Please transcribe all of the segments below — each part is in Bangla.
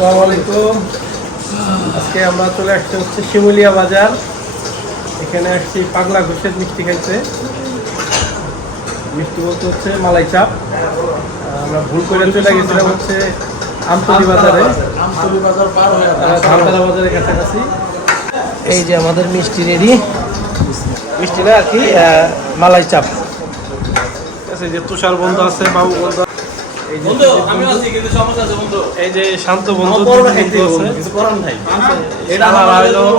আসসালামু আলাইকুম। আজকে আমরা চলে আসছি হচ্ছে শিমুলিয়া বাজার। এখানে আসছি পাগলা ঘোষের মিষ্টি খাইতে। মিষ্টি বলতে হচ্ছে মালাই চাপ। আমরা ভুল করে চলে গেছিলাম হচ্ছে আমতলী বাজারে, ধানতলা বাজারের কাছাকাছি। এই যে আমাদের মিষ্টি রেডি, মিষ্টি না আর কি, মালাই চাপ। এই যে তুষার বন্ধু আছে, বাবু বন্ধু, এই যে শান্ত বন্ধু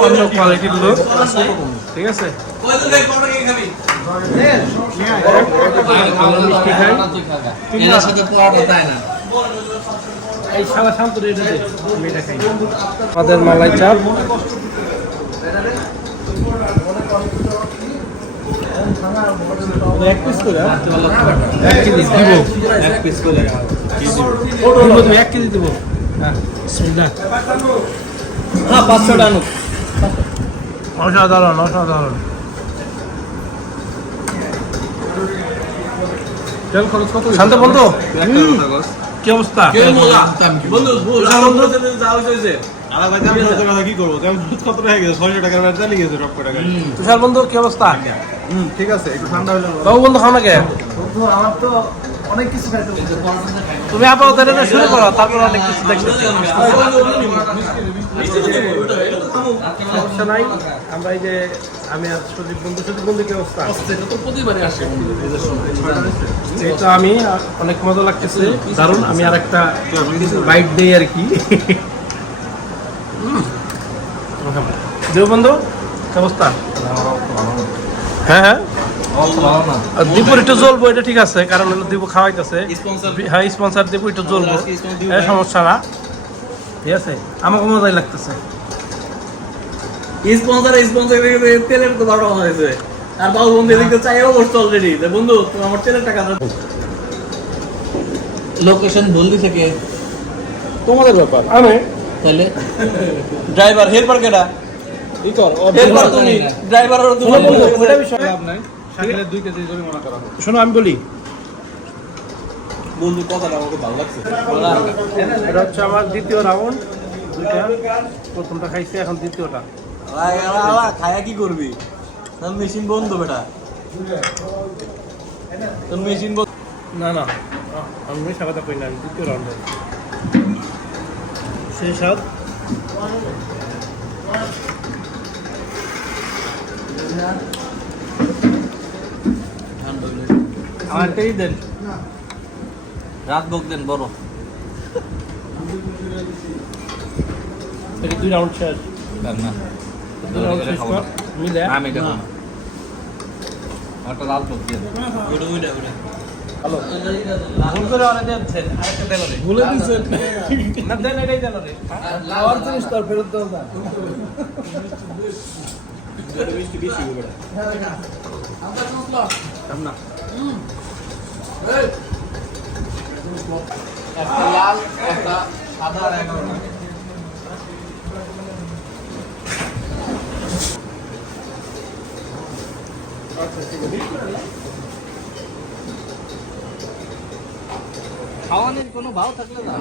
অন্য কোয়ালিটির লোক, ঠিক আছে। আমাদের মালাই চাপ এক পিস করে, এক কেজি দিব, এক পিস করে তুমি 1 কেজি দেবো। হ্যাঁ 500 টাকা অসাধারণ অসাধারণ। তেল খরচ কত? শান্ত বন্ধু, কি অবস্থা? কি করবো? কত টাকা গেছে? 600 টাকার ব্যাট চালিয়ে গেছে সব টাকা। তুষার বন্ধু কি অবস্থা? ঠিক আছে, একটু ঠান্ডা হলো। বাবু বন্ধু খাও না কে? বন্ধু আমার তো অনেক কিছু খাইতে বলছে। তুমি আপাতত এটা শুরু করো, তারপর অনেক কিছু দেখতে। সমস্যা নাই। আমরা এই যে আমি আর সুদীপ বন্ধু কি অবস্থা? এটা তো প্রতিবারই আসে এই তো আমি অনেক মজা লাগতেছে, দারুণ। আমি আর একটা বাইট দেই আর কি। দেব বন্ধু কি অবস্থা? হ্যাঁ হ্যাঁ, দীপুর একটু জ্বলবো, এটা ঠিক আছে, কারণ হলো দীপু খাওয়াইতেছে। হ্যাঁ স্পন্সার দীপু একটু জ্বলবো, এটা সমস্যা না, ঠিক আছে। আমাকে মজাই লাগতেছে। তেলের তো বারো হয়েছে, আর বাবু বন্ধু এদিকে চাইও বসতো অলরেডি। বন্ধু তুমি আমার তেলের টাকা লোকেশন ভুল দিছে কে? তোমাদের ব্যাপার। আমি তাহলে ড্রাইভার হেল্পার কেডা? ই কর, হেল্পার তুমি, ড্রাইভার তুমি। ওটা বিষয় লাভ নাই। শাকিলের 2 কেজি জরিমানা করা হবে। শোনো আমি বলি বন্ধু, কথাটা আমাকে ভালো লাগছে। এটা হচ্ছে আমার দ্বিতীয় রাউন্ড। দুইটা, প্রথমটা খাইছি, এখন দ্বিতীয়টা। খায়া কি করবি? মেশিন বন্ধ বেটা, তোর মেশিন বন্ধ। না না, আমি মিশা কথা কই না, আমি দ্বিতীয় রাউন্ডে সেই সাত। আমারটাই দেন, রাত ভোগ দেন বড়। এই 2 রাউন্ড শেষ না 2 রাউন্ড শেষ কর মিলে। আমি দেখো একটা রাত ভোগ দেন। ওইটা হ্যালো, ভুল করে অনেক দিচ্ছেন, আরেকটা দেন রে। ভুলে দিছেন না, দেন এটাই দেন রে। আর জিনিস তার ফেরত দাও না। বেশি বেশি হবে না একটা লাল, একটা সাদা, আর একটা খাওয়ানোর কোনো ভাও থাকলে না।